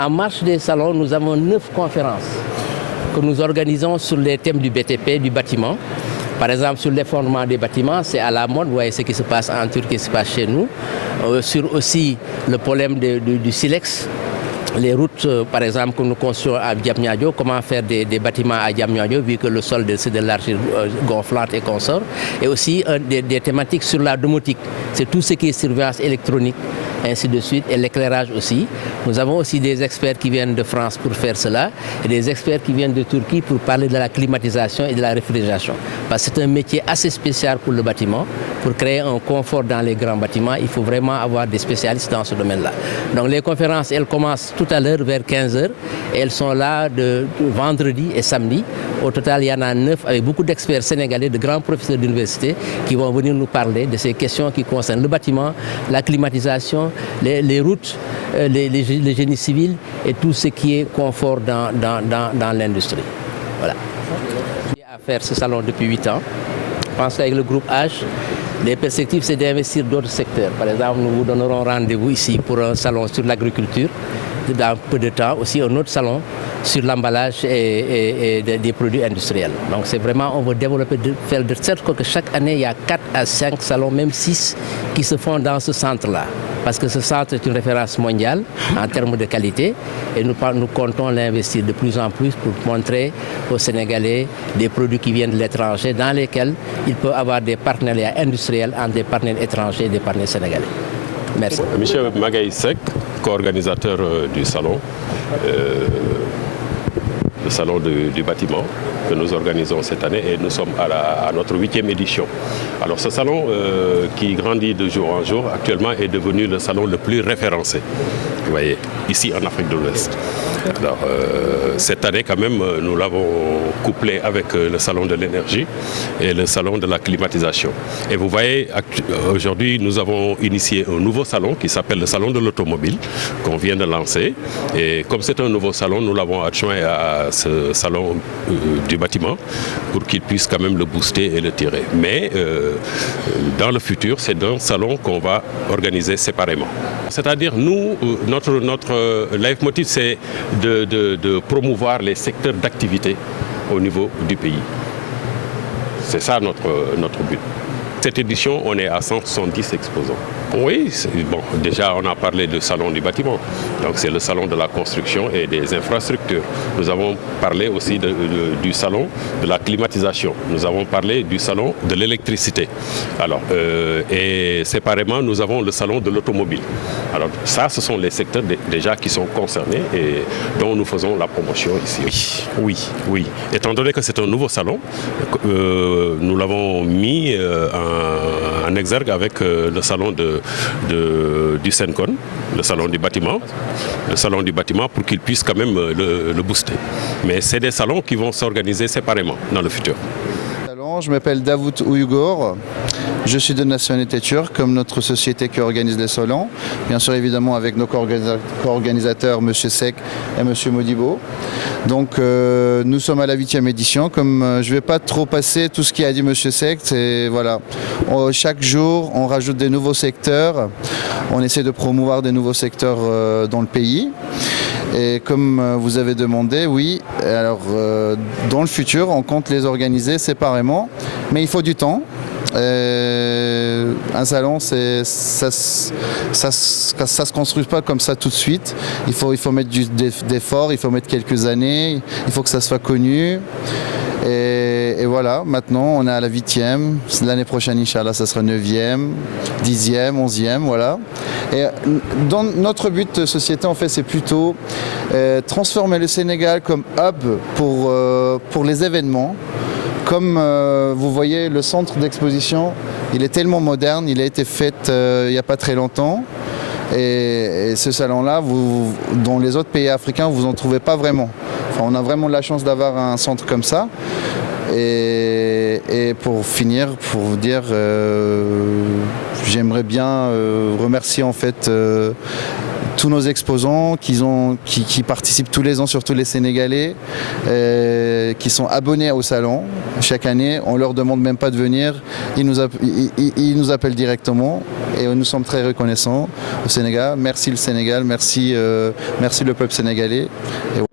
En marche des salons, nous avons 9 conférences que nous organisons sur les thèmes du BTP, du bâtiment. Par exemple, sur l'effondrement des bâtiments, c'est à la mode, vous voyez ce qui se passe en Turquie, ce qui se passe chez nous. Sur aussi le problème du silex, les routes, par exemple, que nous construisons à Diamniadio, comment faire des bâtiments à Diamniadio, vu que le sol c'est de l'argile gonflante et consort. Et aussi des thématiques sur la domotique, c'est tout ce qui est surveillance électronique, ainsi de suite, et l'éclairage aussi. Nous avons aussi des experts qui viennent de France pour faire cela, et des experts qui viennent de Turquie pour parler de la climatisation et de la réfrigération. Parce que c'est un métier assez spécial pour le bâtiment. Pour créer un confort dans les grands bâtiments, il faut vraiment avoir des spécialistes dans ce domaine-là. Donc les conférences, elles commencent tout à l'heure vers 15h, et elles sont là de vendredi et samedi. Au total, il y en a 9 avec beaucoup d'experts sénégalais, de grands professeurs d'université qui vont venir nous parler de ces questions qui concernent le bâtiment, la climatisation, les routes, les génies civils et tout ce qui est confort dans l'industrie. Voilà. J'ai à faire ce salon depuis 8 ans. Je pense qu'avec le groupe H, les perspectives, c'est d'investir d'autres secteurs. Par exemple, nous vous donnerons rendez-vous ici pour un salon sur l'agriculture. Dans peu de temps, aussi un autre salon sur l'emballage et des produits industriels. Donc c'est vraiment, on veut développer, faire de sorte que chaque année, il y a 4 à 5 salons, même 6, qui se font dans ce centre-là. Parce que ce centre est une référence mondiale en termes de qualité et nous comptons l'investir de plus en plus pour montrer aux Sénégalais des produits qui viennent de l'étranger dans lesquels il peut avoir des partenariats industriels entre des partenaires étrangers et des partenaires sénégalais. Merci. Michel Magaï Seck, co-organisateur du salon, le salon du bâtiment que nous organisons cette année et nous sommes à notre 8e édition. Alors ce salon qui grandit de jour en jour, actuellement est devenu le salon le plus référencé, vous voyez, ici en Afrique de l'Ouest. Alors cette année quand même, nous l'avons couplé avec le salon de l'énergie et le salon de la climatisation. Et vous voyez, aujourd'hui nous avons initié un nouveau salon qui s'appelle le salon de l'automobile qu'on vient de lancer. Et comme c'est un nouveau salon, nous l'avons adjoint à ce salon du bâtiment pour qu'il puisse quand même le booster et le tirer. Mais dans le futur, c'est un salon qu'on va organiser séparément. C'est-à-dire nous, notre leitmotiv, c'est de promouvoir les secteurs d'activité au niveau du pays. C'est ça notre but. Cette édition, on est à 170 exposants. Oui, bon, déjà on a parlé du salon du bâtiment, donc c'est le salon de la construction et des infrastructures. Nous avons parlé aussi du salon de la climatisation, nous avons parlé du salon de l'électricité. Alors, et séparément, nous avons le salon de l'automobile. Alors ça, ce sont les secteurs déjà qui sont concernés et dont nous faisons la promotion ici. Oui. Étant donné que c'est un nouveau salon, nous l'avons mis en exergue avec le salon du Sencon, le salon du bâtiment, pour qu'ils puissent quand même le booster. Mais c'est des salons qui vont s'organiser séparément dans le futur. Je m'appelle Davut Uyghur, je suis de nationalité turque, comme notre société qui organise les salons. Bien sûr, évidemment, avec nos co-organisateurs, M. Seck et M. Modibo. Donc, nous sommes à la 8e édition. Comme je ne vais pas trop passer tout ce qu'a dit M. Seck, c'est voilà. Chaque jour, on rajoute des nouveaux secteurs. On essaie de promouvoir des nouveaux secteurs dans le pays. Et comme vous avez demandé, oui, alors dans le futur, on compte les organiser séparément, mais il faut du temps. Un salon, ça se construit pas comme ça tout de suite. Il faut mettre d'efforts, il faut mettre quelques années, il faut que ça soit connu. Et voilà, maintenant on est à la 8e, l'année prochaine Inch'Allah ça sera 9e, 10e, 11e, voilà. Et dans notre but de société en fait c'est plutôt transformer le Sénégal comme hub pour les événements. Comme vous voyez le centre d'exposition, il est tellement moderne, il a été fait il n'y a pas très longtemps. Et ce salon-là, dans les autres pays africains, vous n'en trouvez pas vraiment. Enfin, on a vraiment la chance d'avoir un centre comme ça. Et pour finir, pour vous dire, j'aimerais bien remercier en fait tous nos exposants qui participent tous les ans, surtout les Sénégalais, qui sont abonnés au salon. Chaque année, on leur demande même pas de venir, ils nous appellent directement et nous sommes très reconnaissants au Sénégal. Merci le Sénégal, merci le peuple sénégalais. Et